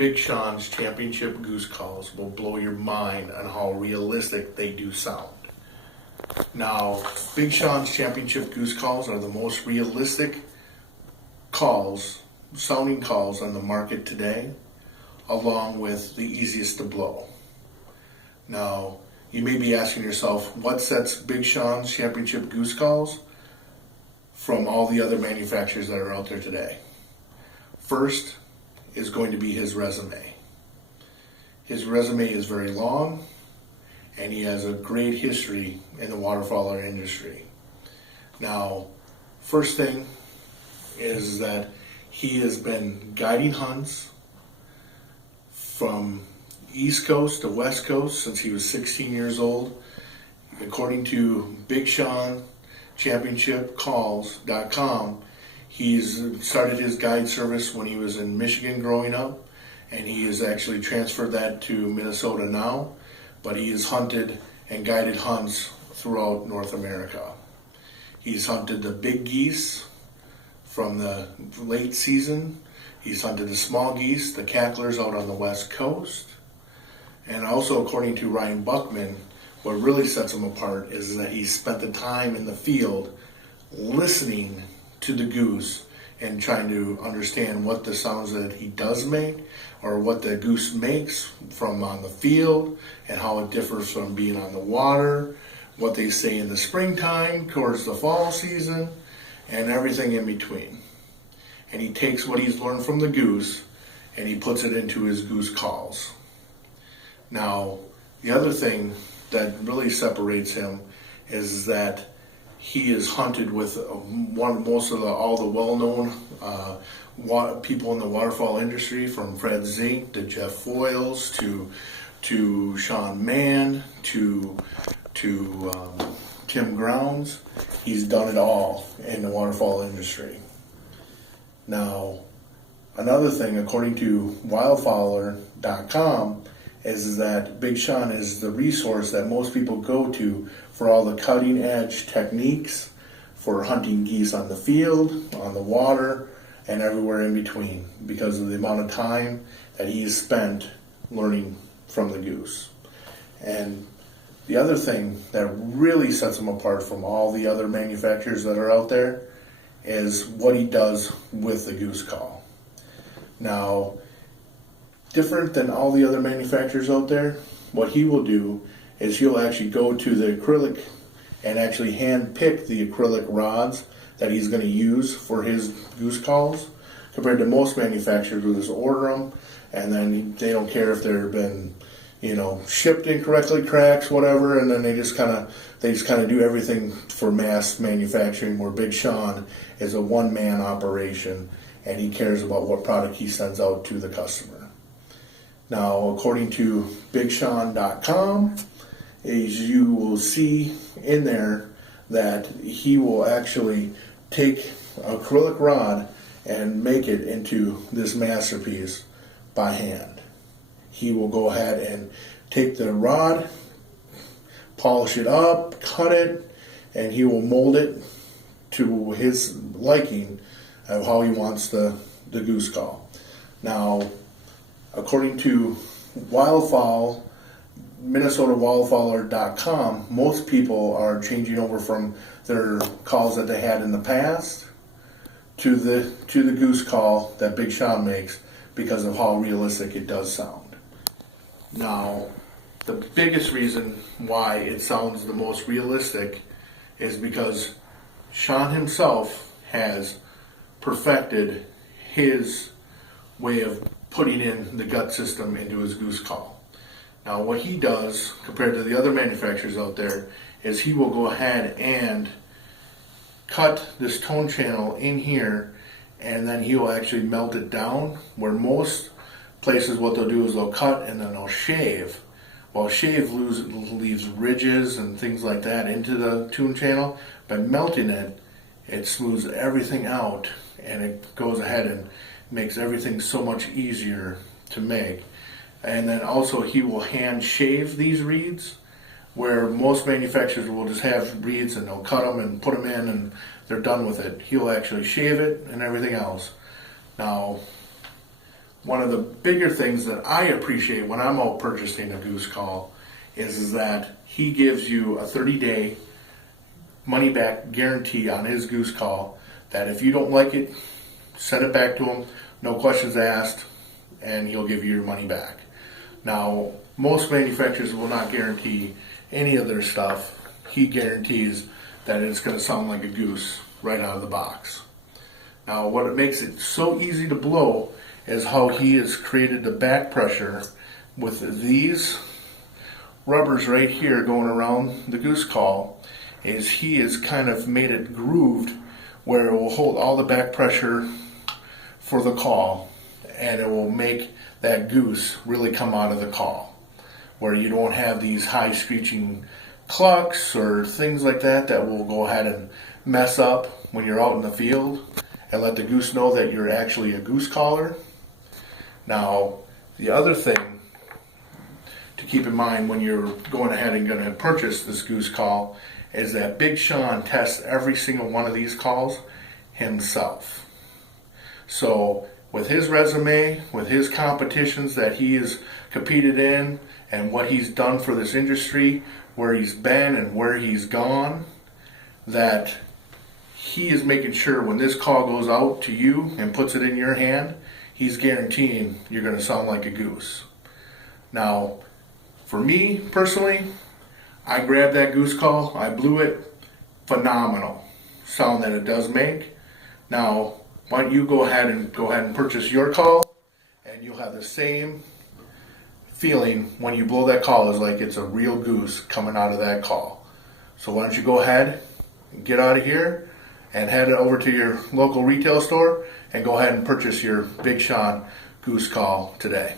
Big Sean's championship goose calls will blow your mind on how realistic they do sound. Now, Big Sean's championship goose calls are the most realistic sounding calls on the market today, along with the easiest to blow. Now, you may be asking yourself, what sets Big Sean's championship goose calls from all the other manufacturers that are out there today? First is going to be his resume. His resume is very long, and he has a great history in the waterfowler industry. Now, first thing is that he has been guiding hunts from East Coast to West Coast since he was 16 years old. According to Big Sean ChampionshipCalls.com, he's started his guide service when he was in Michigan growing up, and he has actually transferred that to Minnesota now, but he has hunted and guided hunts throughout North America. He's hunted the big geese from the late season. He's hunted the small geese, the cacklers out on the West Coast. And also, according to Ryan Buckman, what really sets him apart is that he spent the time in the field listening to the goose and trying to understand what the sounds that he does make or what the goose makes from on the field and how it differs from being on the water, what they say in the springtime towards the fall season, and everything in between. And he takes what he's learned from the goose and he puts it into his goose calls. Now, the other thing that really separates him is that he is hunted with all the well-known people in the waterfowl industry, from Fred Zink to Jeff Foyles to Sean Mann to Tim Grounds. He's done it all in the waterfowl industry. Now, another thing, according to wildfowler.com, is that Big Sean is the resource that most people go to for all the cutting edge techniques for hunting geese on the field, on the water, and everywhere in between, because of the amount of time that he has spent learning from the goose. And the other thing that really sets him apart from all the other manufacturers that are out there is what he does with the goose call. Now, different than all the other manufacturers out there, what he will do is he'll actually go to the acrylic and actually hand pick the acrylic rods that he's going to use for his goose calls, compared to most manufacturers who just order them and then they don't care if they've been, shipped incorrectly, cracks, whatever, and then they just kind of do everything for mass manufacturing, where Big Sean is a one-man operation and he cares about what product he sends out to the customer. Now, according to BigSean.com, you will see in there that he will actually take an acrylic rod and make it into this masterpiece by hand. He will go ahead and take the rod, polish it up, cut it, and he will mold it to his liking of how he wants the goose call. Now, according to MinnesotaWildfowler.com, most people are changing over from their calls that they had in the past to the goose call that Big Sean makes, because of how realistic it does sound. Now, the biggest reason why it sounds the most realistic is because Sean himself has perfected his way of putting in the gut system into his goose call. Now, what he does compared to the other manufacturers out there is he will go ahead and cut this tone channel in here, and then he will actually melt it down, where most places what they'll do is they'll cut and then they'll shave. Well, shave leaves ridges and things like that into the tune channel. By melting it, it smooths everything out, and it goes ahead and makes everything so much easier to make. And then also he will hand shave these reeds, where most manufacturers will just have reeds and they'll cut them and put them in and they're done with it. He'll actually shave it and everything else. Now, one of the bigger things that I appreciate when I'm out purchasing a goose call is that he gives you a 30-day money back guarantee on his goose call, that if you don't like it, send it back to him, no questions asked, and he'll give you your money back. Now, most manufacturers will not guarantee any of their stuff. He guarantees that it's going to sound like a goose right out of the box. Now, what makes it so easy to blow is how he has created the back pressure with these rubbers right here going around the goose call. Is he has kind of made it grooved where it will hold all the back pressure for the call, and it will make that goose really come out of the call, where you don't have these high screeching clucks or things like that that will go ahead and mess up when you're out in the field and let the goose know that you're actually a goose caller. Now, the other thing to keep in mind when you're going ahead and going to purchase this goose call is that Big Sean tests every single one of these calls himself. So with his resume, with his competitions that he has competed in, and what he's done for this industry, where he's been and where he's gone, that he is making sure when this call goes out to you and puts it in your hand, he's guaranteeing you're going to sound like a goose. Now, for me personally, I grabbed that goose call, I blew it, phenomenal sound that it does make. Now, why don't you go ahead and purchase your call, and you'll have the same feeling when you blow that call as like it's a real goose coming out of that call. So why don't you go ahead and get out of here and head over to your local retail store and go ahead and purchase your Big Sean goose call today.